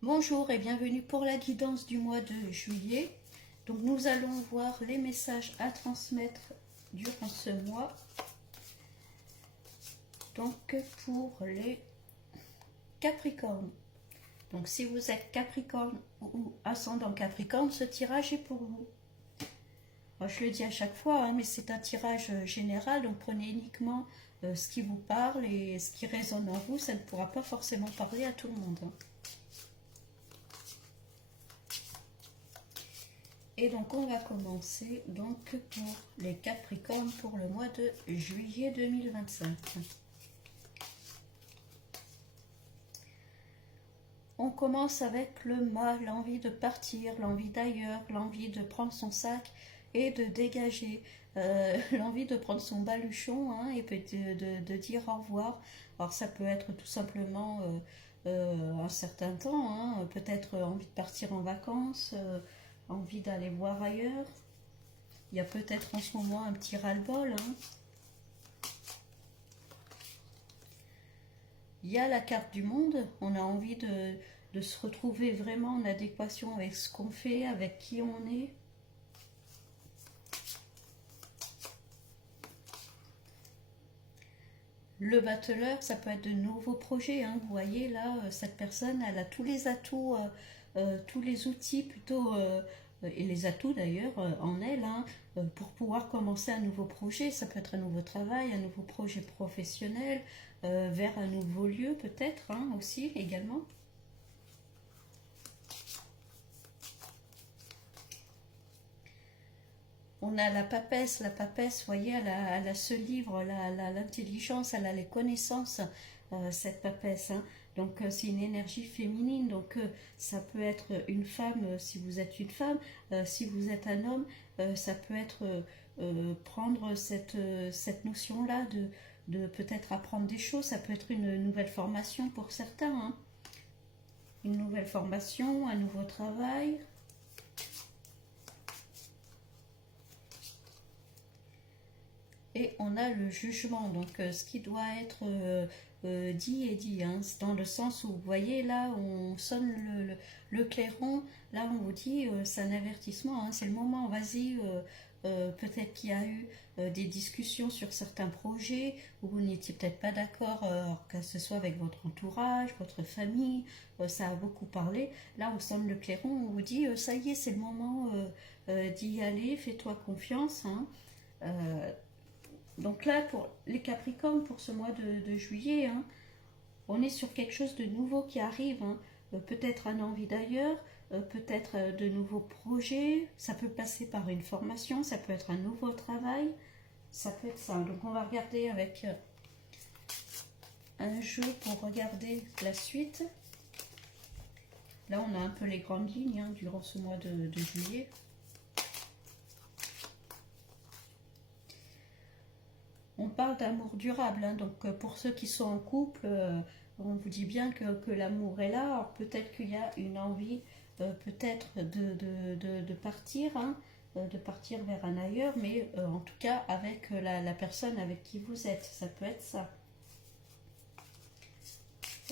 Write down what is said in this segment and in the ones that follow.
Bonjour et bienvenue pour la guidance du mois de juillet. Donc nous allons voir les messages à transmettre durant ce mois. Donc pour les Capricornes. Donc si vous êtes Capricorne ou ascendant Capricorne, ce tirage est pour vous. Alors, je le dis à chaque fois, mais c'est un tirage général, donc prenez uniquement ce qui vous parle et ce qui résonne en vous. Ça ne pourra pas forcément parler à tout le monde. Et donc on va commencer donc pour les Capricornes pour le mois de juillet 2025. On commence avec le mât, l'envie de partir, l'envie d'ailleurs, l'envie de prendre son sac et de dégager, l'envie de prendre son baluchon et de dire au revoir. Alors ça peut être tout simplement un certain temps, peut-être envie de partir en vacances, envie d'aller voir ailleurs. Il y a peut-être en ce moment un petit ras-le-bol. Il y a la carte du monde. On a envie de se retrouver vraiment en adéquation avec ce qu'on fait, avec qui on est. Le battleur, ça peut être de nouveaux projets. Vous voyez là, cette personne, elle a tous les atouts, tous les outils plutôt, et les atouts d'ailleurs en elle, pour pouvoir commencer un nouveau projet. Ça peut être un nouveau travail, un nouveau projet professionnel, vers un nouveau lieu peut-être aussi également. On a la papesse, vous voyez, elle a ce livre, elle a l'intelligence, elle a les connaissances, cette papesse. Donc c'est une énergie féminine, donc ça peut être une femme si vous êtes une femme, si vous êtes un homme, ça peut être prendre cette notion-là de peut-être apprendre des choses, ça peut être une nouvelle formation pour certains, une nouvelle formation, un nouveau travail. Et on a le jugement, donc ce qui doit être dit est dit, dans le sens où vous voyez là, on sonne le clairon, là on vous dit c'est un avertissement, c'est le moment, vas-y, peut-être qu'il y a eu des discussions sur certains projets où vous n'étiez peut-être pas d'accord, que ce soit avec votre entourage, votre famille, ça a beaucoup parlé, là on sonne le clairon, on vous dit ça y est, c'est le moment d'y aller, fais-toi confiance. Donc là, pour les Capricornes, pour ce mois de juillet, on est sur quelque chose de nouveau qui arrive. Peut-être un envie d'ailleurs, peut-être de nouveaux projets. Ça peut passer par une formation, ça peut être un nouveau travail. Ça peut être ça. Donc on va regarder avec un jeu pour regarder la suite. Là, on a un peu les grandes lignes durant ce mois de juillet. On parle d'amour durable, donc pour ceux qui sont en couple, on vous dit bien que l'amour est là. Alors peut-être qu'il y a une envie, peut-être de partir, de partir vers un ailleurs, mais en tout cas avec la personne avec qui vous êtes, ça peut être ça.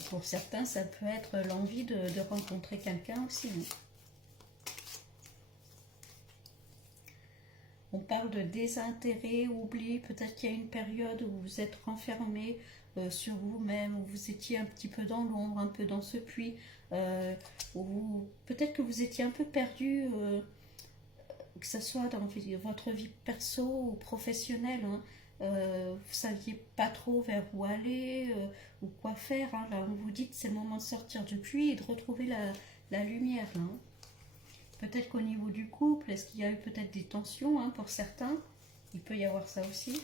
Pour certains, ça peut être l'envie de rencontrer quelqu'un aussi. On parle de désintérêt, oubli, peut-être qu'il y a une période où vous êtes renfermé sur vous-même, où vous étiez un petit peu dans l'ombre, un peu dans ce puits, où peut-être que vous étiez un peu perdu, que ce soit dans votre vie perso ou professionnelle. Vous ne saviez pas trop vers où aller ou quoi faire. Là, on vous dit que c'est le moment de sortir du puits et de retrouver la lumière. Peut-être qu'au niveau du couple, est-ce qu'il y a eu peut-être des tensions pour certains? Il peut y avoir ça aussi.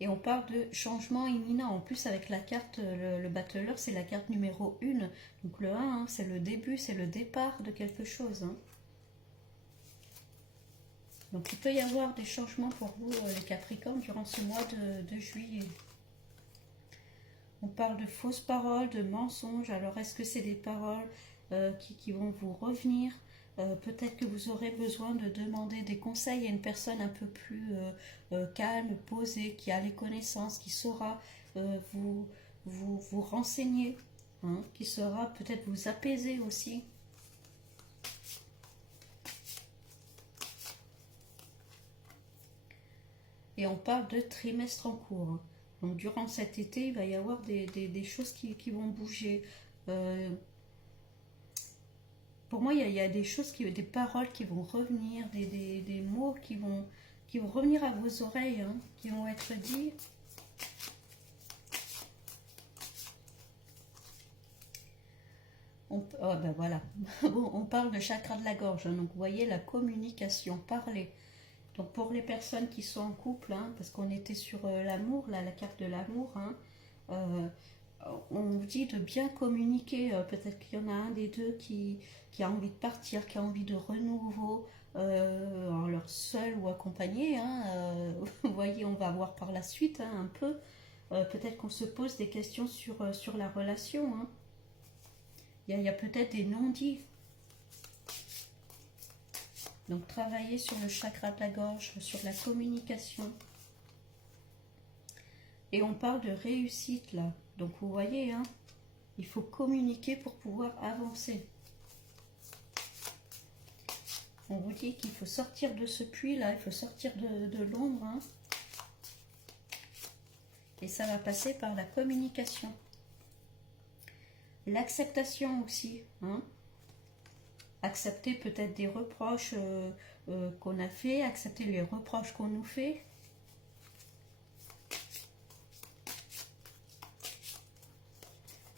Et on parle de changement imminent. En plus, avec la carte, le battleur, c'est la carte numéro 1. Donc le 1, c'est le début, c'est le départ de quelque chose. Donc il peut y avoir des changements pour vous, les Capricornes, durant ce mois de juillet. On parle de fausses paroles, de mensonges. Alors, est-ce que c'est des paroles qui vont vous revenir? Peut-être que vous aurez besoin de demander des conseils à une personne un peu plus calme, posée, qui a les connaissances, qui saura vous, vous renseigner, hein, qui saura peut-être vous apaiser aussi. Et on parle de trimestre en cours, hein. Donc durant cet été, il va y avoir des choses qui vont bouger. Euh, pour moi, il y a des choses, des paroles qui vont revenir, des mots qui vont revenir à vos oreilles, hein, qui vont être dits. Oh ben voilà, bon, on parle de chakra de la gorge, hein, donc vous voyez la communication, parler. Donc pour les personnes qui sont en couple, hein, parce qu'on était sur l'amour, là, la carte de l'amour, hein, euh, on vous dit de bien communiquer. Peut-être qu'il y en a un des deux qui a envie de partir, qui a envie de renouveau, alors seul ou accompagné. Hein, vous voyez, on va voir par la suite, hein, un peu. Peut-être qu'on se pose des questions sur la relation. Hein. Il y a peut-être des non-dits. Donc travailler sur le chakra de la gorge, sur la communication. Et on parle de réussite là. Donc vous voyez, hein, il faut communiquer pour pouvoir avancer. On vous dit qu'il faut sortir de ce puits là, il faut sortir de l'ombre. Hein, et ça va passer par la communication. L'acceptation aussi. Hein, accepter peut-être des reproches qu'on a fait, accepter les reproches qu'on nous fait.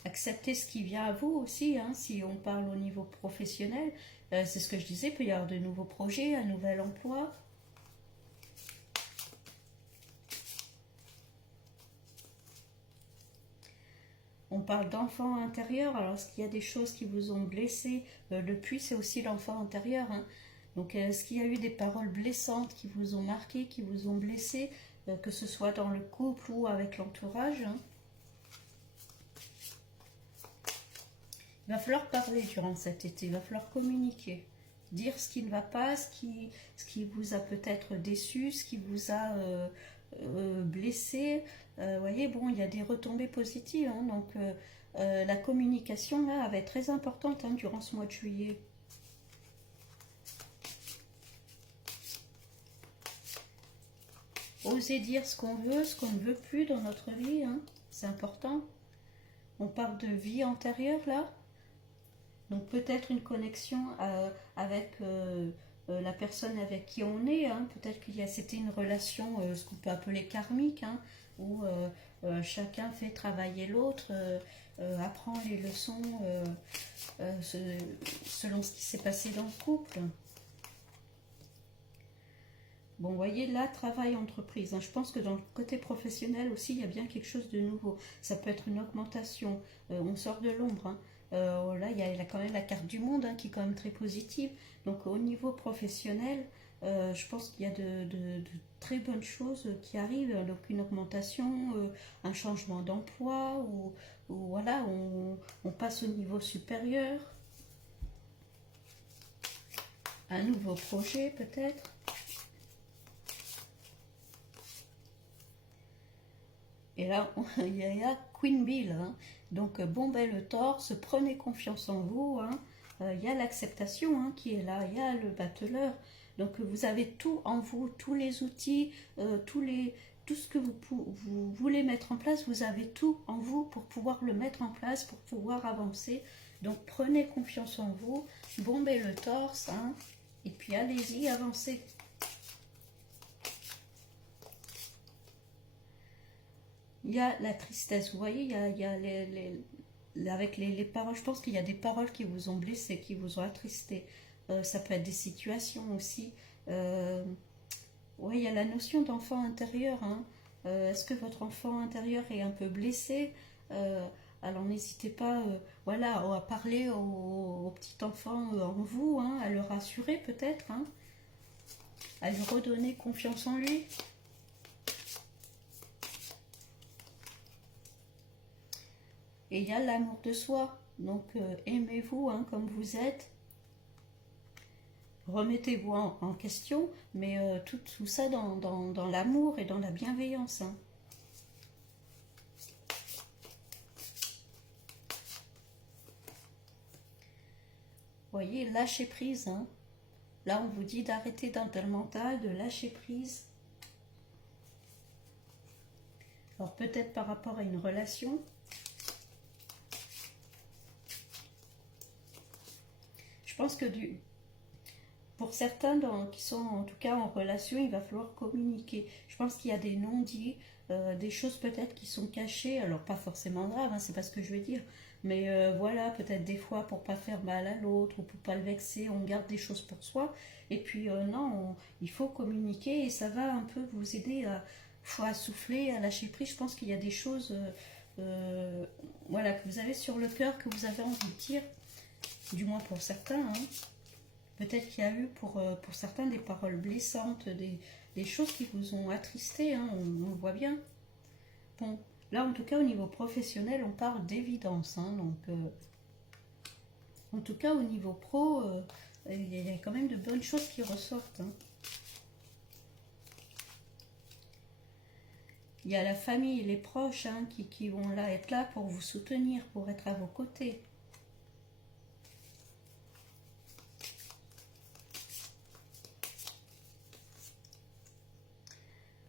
Accepter ce qui vient à vous aussi, hein, si on parle au niveau professionnel. C'est ce que je disais, il peut y avoir de nouveaux projets, un nouvel emploi. On parle d'enfant intérieur, alors est-ce qu'il y a des choses qui vous ont blessé? Le puits, c'est aussi l'enfant intérieur. Hein. Donc est-ce qu'il y a eu des paroles blessantes qui vous ont marqué, qui vous ont blessé, que ce soit dans le couple ou avec l'entourage? Hein. Il va falloir parler durant cet été, il va falloir communiquer, dire ce qui ne va pas, ce qui vous a peut-être déçu, ce qui vous a blessé. Vous voyez, bon, il y a des retombées positives, hein, donc la communication là va être très importante, hein, durant ce mois de juillet. Oser dire ce qu'on veut, ce qu'on ne veut plus dans notre vie, hein, c'est important. On parle de vie antérieure là. Donc peut-être une connexion avec la personne avec qui on est. Hein. Peut-être c'était une relation, ce qu'on peut appeler karmique, hein, où chacun fait travailler l'autre, apprend les leçons selon ce qui s'est passé dans le couple. Bon, vous voyez, là, travail, entreprise. Hein. Je pense que dans le côté professionnel aussi, il y a bien quelque chose de nouveau. Ça peut être une augmentation. On sort de l'ombre. Hein. Là, il y a quand même la carte du monde, hein, qui est quand même très positive. Donc, au niveau professionnel, je pense qu'il y a de très bonnes choses qui arrivent. Donc, une augmentation, un changement d'emploi, ou voilà, on passe au niveau supérieur. Un nouveau projet, peut-être. Et là, il y a Queen Bill. Hein. Donc, bombez le torse, prenez confiance en vous. Hein. Il y a l'acceptation, hein, qui est là. Il y a le battleur. Donc, vous avez tout en vous, tous les outils, tout ce que vous voulez mettre en place. Vous avez tout en vous pour pouvoir le mettre en place, pour pouvoir avancer. Donc, prenez confiance en vous, bombez le torse. Hein, et puis, allez-y, avancez. Il y a la tristesse, vous voyez, il y a avec les paroles, je pense qu'il y a des paroles qui vous ont blessé, qui vous ont attristé. Ça peut être des situations aussi. Oui, il y a la notion d'enfant intérieur. Hein. Est-ce que votre enfant intérieur est un peu blessé? Alors n'hésitez pas, voilà, à parler au petit enfant en vous, hein, à le rassurer peut-être, hein, à lui redonner confiance en lui. Et il y a l'amour de soi. Donc aimez-vous, hein, comme vous êtes. remettez-vous en question, mais tout ça dans l'amour et dans la bienveillance. Hein. Vous voyez, lâcher prise. Hein. Là, on vous dit d'arrêter dans le mental, de lâcher prise. Alors peut-être par rapport à une relation. Je pense que pour certains qui sont en tout cas en relation, il va falloir communiquer. Je pense qu'il y a des non-dits, des choses peut-être qui sont cachées. Alors pas forcément grave, hein, c'est pas ce que je veux dire. Mais voilà, peut-être des fois pour pas faire mal à l'autre ou pour pas le vexer, on garde des choses pour soi. Et puis non, il faut communiquer et ça va un peu vous aider à souffler, à lâcher prise. Je pense qu'il y a des choses voilà, que vous avez sur le cœur, que vous avez envie de dire, du moins pour certains. Hein. Peut-être qu'il y a eu pour certains des paroles blessantes, des choses qui vous ont attristé, hein, on le voit bien. Bon, là en tout cas au niveau professionnel, on parle d'évidence. Hein, donc, en tout cas au niveau pro, il y a quand même de bonnes choses qui ressortent. Hein. Il y a la famille et les proches hein, qui vont là être là pour vous soutenir, pour être à vos côtés.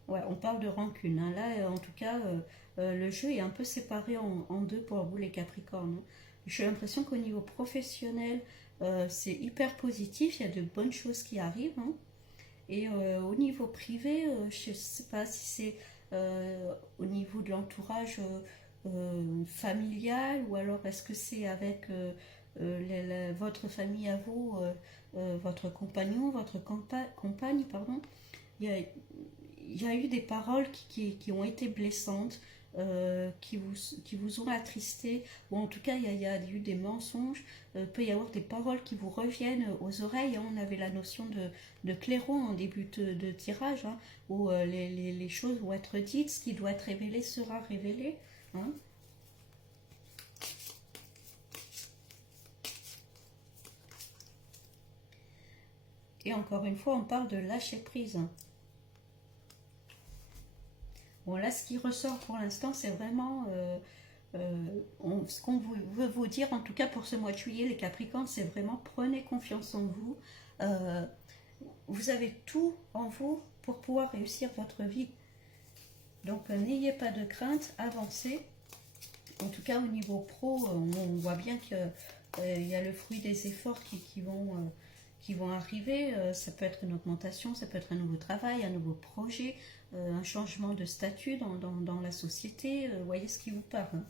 Ouais, on parle de rancune. Hein. Là, en tout cas, le jeu est un peu séparé en deux pour vous les Capricornes. Hein. J'ai l'impression qu'au niveau professionnel, c'est hyper positif. Il y a de bonnes choses qui arrivent. Hein. Et au niveau privé, je ne sais pas si c'est au niveau de l'entourage familial ou alors est-ce que c'est avec votre famille à vous, votre compagnon, votre compagne, pardon. Il y a, il y a eu des paroles qui ont été blessantes, qui vous ont attristé, ou en tout cas il y a eu des mensonges, il peut y avoir des paroles qui vous reviennent aux oreilles. Hein. On avait la notion de clairon en début de tirage, hein, où les choses vont être dites, ce qui doit être révélé sera révélé. Hein. Et encore une fois, on parle de lâcher prise. Hein. Bon, là, ce qui ressort pour l'instant, c'est vraiment ce qu'on veut vous dire, en tout cas pour ce mois de juillet, les Capricornes, c'est vraiment prenez confiance en vous. Euh, vous avez tout en vous pour pouvoir réussir votre vie. Donc, n'ayez pas de crainte, avancez. En tout cas, au niveau pro, on voit bien qu'il y a le fruit des efforts qui vont arriver. Ça peut être une augmentation, ça peut être un nouveau travail, un nouveau projet, un changement de statut dans la société. Voyez ce qui vous parle. Hein.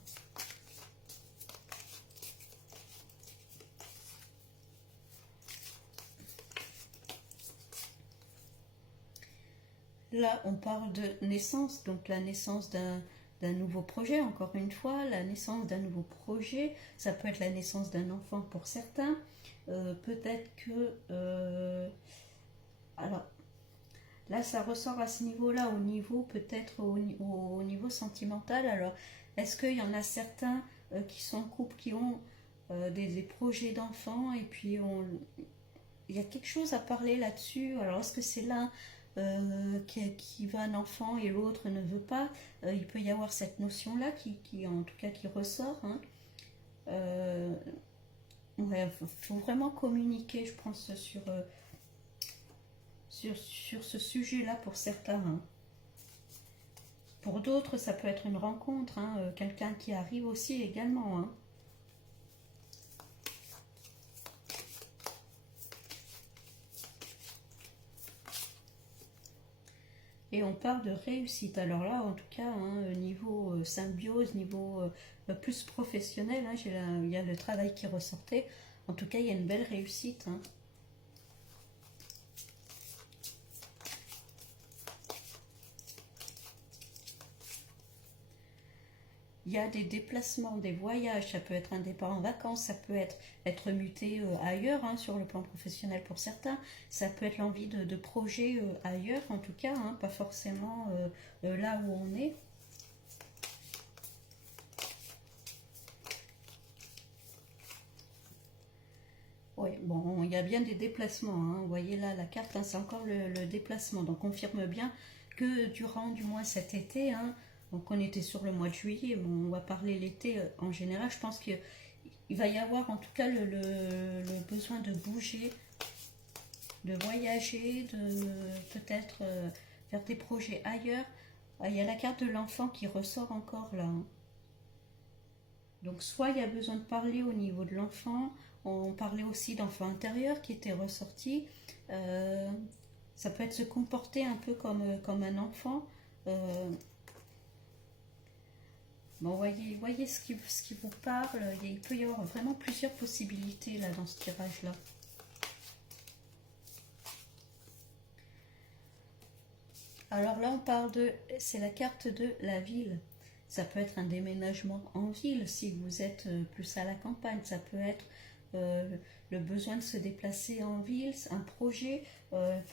Là, on parle de naissance, donc la naissance d'un nouveau projet, encore une fois, la naissance d'un nouveau projet, ça peut être la naissance d'un enfant pour certains, peut-être que... alors, là, ça ressort à ce niveau-là, au niveau peut-être au niveau sentimental. Alors, est-ce qu'il y en a certains qui sont en couple, qui ont des projets d'enfants, et puis il y a quelque chose à parler là-dessus. Alors, est-ce que c'est l'un qui veut un enfant et l'autre ne veut pas? Il peut y avoir cette notion-là en tout cas, qui ressort. Hein. Ouais, faut vraiment communiquer, je pense, sur ce sujet-là pour certains. Hein. Pour d'autres, ça peut être une rencontre, hein, quelqu'un qui arrive aussi également. Hein. Et on parle de réussite. Alors là, en tout cas, hein, niveau symbiose, niveau plus professionnel, hein, il y a le travail qui ressortait. En tout cas, il y a une belle réussite. Hein. Il y a des déplacements, des voyages, ça peut être un départ en vacances, ça peut être muté ailleurs, hein, sur le plan professionnel pour certains, ça peut être l'envie de projets ailleurs en tout cas, hein, pas forcément là où on est. Oui, bon, il y a bien des déplacements, hein. Vous voyez là, la carte, c'est encore le déplacement. Donc, on confirme bien que durant, du moins cet été, hein, donc on était sur le mois de juillet, bon, on va parler l'été en général, je pense qu'il va y avoir en tout cas le besoin de bouger, de voyager, de peut-être faire des projets ailleurs. Ah, il y a la carte de l'enfant qui ressort encore là, hein. Donc soit il y a besoin de parler au niveau de l'enfant, on parlait aussi d'enfant intérieur qui était ressorti. Euh, Ça peut être se comporter un peu comme un enfant. Euh, bon, voyez ce qui vous parle. Il peut y avoir vraiment plusieurs possibilités là dans ce tirage-là. Alors là, on parle de... C'est la carte de la ville. Ça peut être un déménagement en ville si vous êtes plus à la campagne. Ça peut être euh, le besoin de se déplacer en ville, un projet,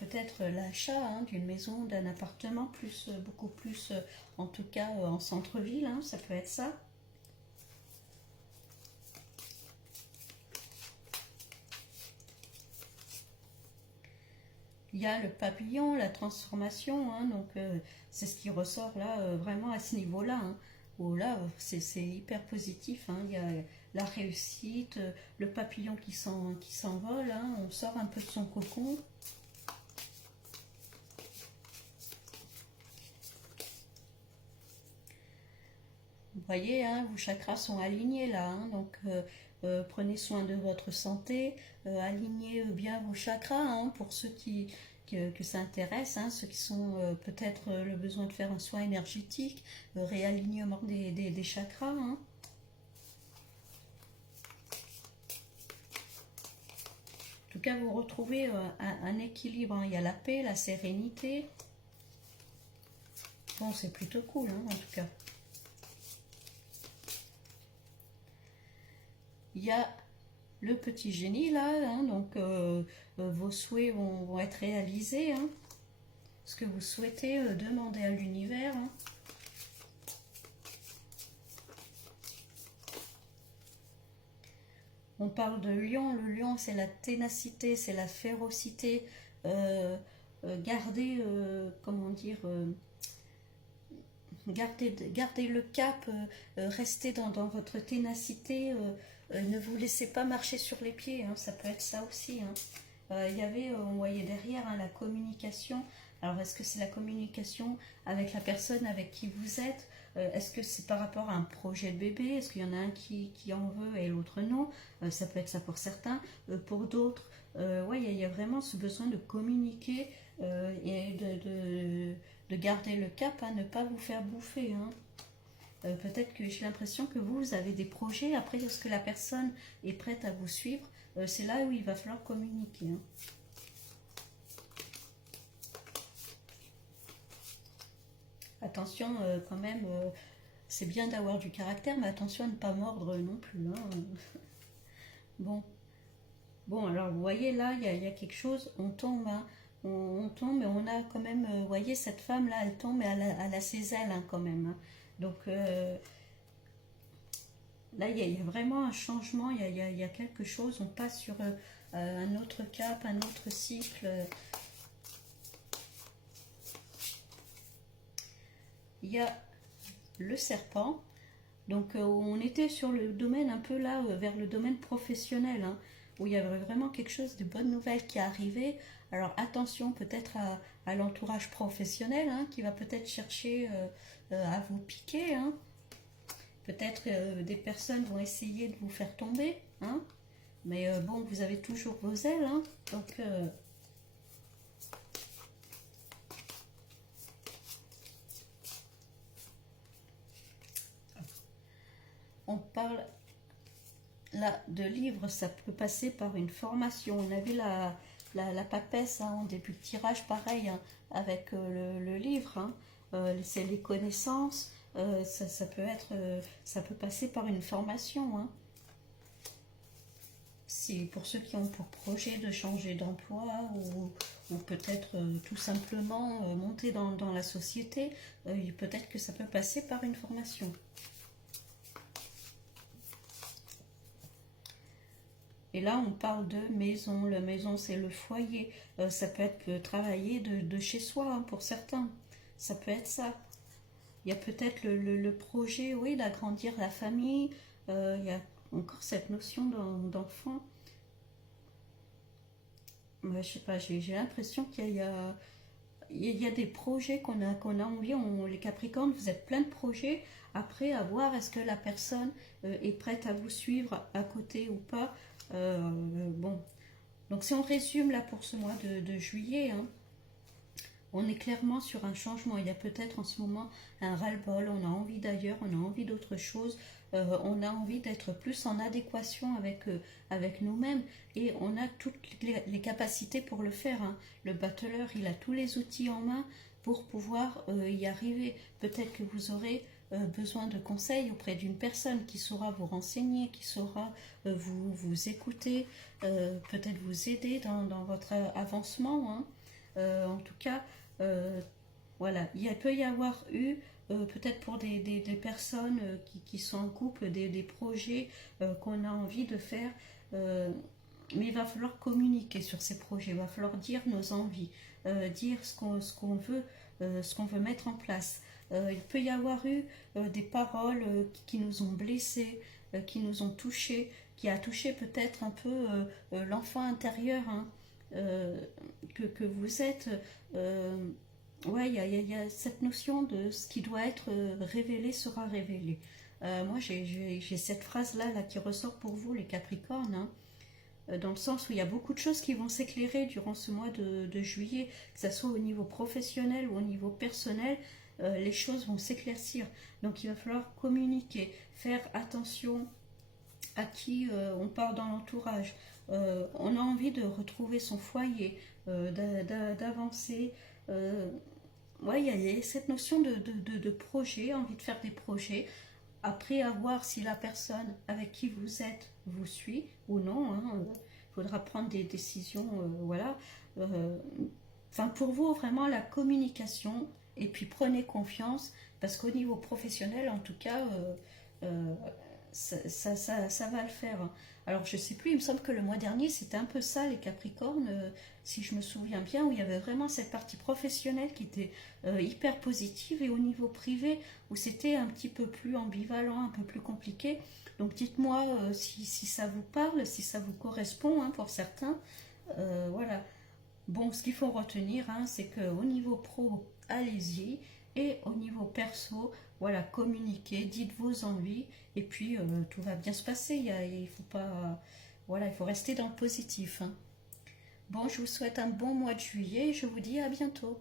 peut-être l'achat, hein, d'une maison, d'un appartement, plus, beaucoup plus, en tout cas en centre-ville, hein, ça peut être ça. Il y a le papillon, la transformation, hein, donc c'est ce qui ressort là, vraiment à ce niveau-là, hein, où là, c'est hyper positif, hein. Il y a la réussite, le papillon qui s'envole, hein, on sort un peu de son cocon. Vous voyez, hein, vos chakras sont alignés là, hein, donc prenez soin de votre santé, alignez bien vos chakras, hein, pour ceux que ça intéresse, hein, ceux qui sont peut-être le besoin de faire un soin énergétique, réalignement des chakras, hein. En tout cas, vous retrouvez un équilibre, hein. Il y a la paix, la sérénité. Bon, c'est plutôt cool, hein, en tout cas. Il y a le petit génie là, hein, donc vos souhaits vont être réalisés, hein. Ce que vous souhaitez demander à l'univers, hein. On parle de lion, le lion c'est la ténacité, c'est la férocité, garder, comment dire, gardez le cap, restez dans votre ténacité, ne vous laissez pas marcher sur les pieds, hein, ça peut être ça aussi, hein. Il y avait, on voyait derrière, hein, la communication. Alors, est-ce que c'est la communication avec la personne avec qui vous êtes? Est-ce que c'est par rapport à un projet de bébé? Est-ce qu'il y en a un qui en veut et l'autre non? Ça peut être ça pour certains. Pour d'autres, ouais, il y a vraiment ce besoin de communiquer et de garder le cap, hein, ne pas vous faire bouffer, hein. Peut-être que j'ai l'impression que vous avez des projets. Après, est-ce que la personne est prête à vous suivre? C'est là où il va falloir communiquer, hein. Attention, quand même, c'est bien d'avoir du caractère, mais attention à ne pas mordre non plus, hein. Bon, bon, alors vous voyez là, il y a quelque chose, on tombe, hein. On tombe, et on a quand même, vous voyez, cette femme-là, elle tombe, mais elle a ses ailes, hein, quand même, hein. Donc, là, il y a vraiment un changement, il y a quelque chose, on passe sur un autre cap, un autre cycle. Il y a le serpent, donc on était sur le domaine un peu là, vers le domaine professionnel, hein, où il y avait vraiment quelque chose de bonne nouvelle qui est arrivé. Alors attention peut-être à l'entourage professionnel, hein, qui va peut-être chercher à vous piquer, hein. Peut-être des personnes vont essayer de vous faire tomber, hein. Mais bon, vous avez toujours vos ailes, hein. Donc, on parle là de livres, ça peut passer par une formation. On a vu la papesse, hein, en début de tirage, pareil, hein, avec le livre, hein. C'est les connaissances, ça peut être, ça peut passer par une formation, hein. Si pour ceux qui ont pour projet de changer d'emploi ou peut-être tout simplement monter dans la société, peut-être que ça peut passer par une formation. Et là, on parle de maison. La maison, c'est le foyer. Ça peut être travailler de chez soi, hein, pour certains. Ça peut être ça. Il y a peut-être le projet, oui, d'agrandir la famille. Il y a encore cette notion d'enfant. Ouais, je sais pas, j'ai l'impression qu'il y a des projets qu'on a envie. Les Capricornes, vous êtes plein de projets. Après, à voir, est-ce que la personne est prête à vous suivre à côté ou pas. Bon. Donc, si on résume là pour ce mois de juillet, hein, on est clairement sur un changement. Il y a peut-être en ce moment un ras-le-bol. On a envie d'ailleurs, on a envie d'autre chose. On a envie d'être plus en adéquation avec nous-mêmes. Et on a toutes les capacités pour le faire, hein. Le battleur, il a tous les outils en main pour pouvoir y arriver. Peut-être que vous aurez besoin de conseils auprès d'une personne qui saura vous renseigner, qui saura vous écouter, peut-être vous aider dans votre avancement, hein. En tout cas, voilà, peut y avoir eu, peut-être pour des personnes qui sont en couple, des projets qu'on a envie de faire, mais il va falloir communiquer sur ces projets, il va falloir dire nos envies, dire ce qu'on veut mettre en place. Il peut y avoir eu des paroles qui nous ont blessés, qui nous ont touchés, qui a touché peut-être un peu l'enfant intérieur, hein, que vous êtes. Ouais, il y a cette notion de ce qui doit être révélé sera révélé. Moi, j'ai cette phrase-là là, qui ressort pour vous, les Capricornes, hein, dans le sens où il y a beaucoup de choses qui vont s'éclairer durant ce mois de juillet, que ce soit au niveau professionnel ou au niveau personnel, les choses vont s'éclaircir. Donc, il va falloir communiquer, faire attention à qui on part dans l'entourage. On a envie de retrouver son foyer, d'avancer. Ouais, il y a cette notion de projet, envie de faire des projets. Après, à voir si la personne avec qui vous êtes vous suit ou non, hein. Il faudra prendre des décisions, voilà. Enfin, pour vous, vraiment, la communication, et puis prenez confiance, parce qu'au niveau professionnel, en tout cas, euh, ça va le faire, hein. Alors, je sais plus, il me semble que le mois dernier, c'était un peu ça, les Capricornes, si je me souviens bien, où il y avait vraiment cette partie professionnelle qui était hyper positive, et au niveau privé, où c'était un petit peu plus ambivalent, un peu plus compliqué. Donc, dites-moi si ça vous parle, si ça vous correspond, hein, pour certains. Voilà. Bon, ce qu'il faut retenir, hein, c'est qu'au niveau pro, allez-y. Et au niveau perso, voilà, communiquez, dites vos envies. Et puis, tout va bien se passer. Il faut pas, voilà, il faut rester dans le positif, hein. Bon, je vous souhaite un bon mois de juillet et je vous dis à bientôt.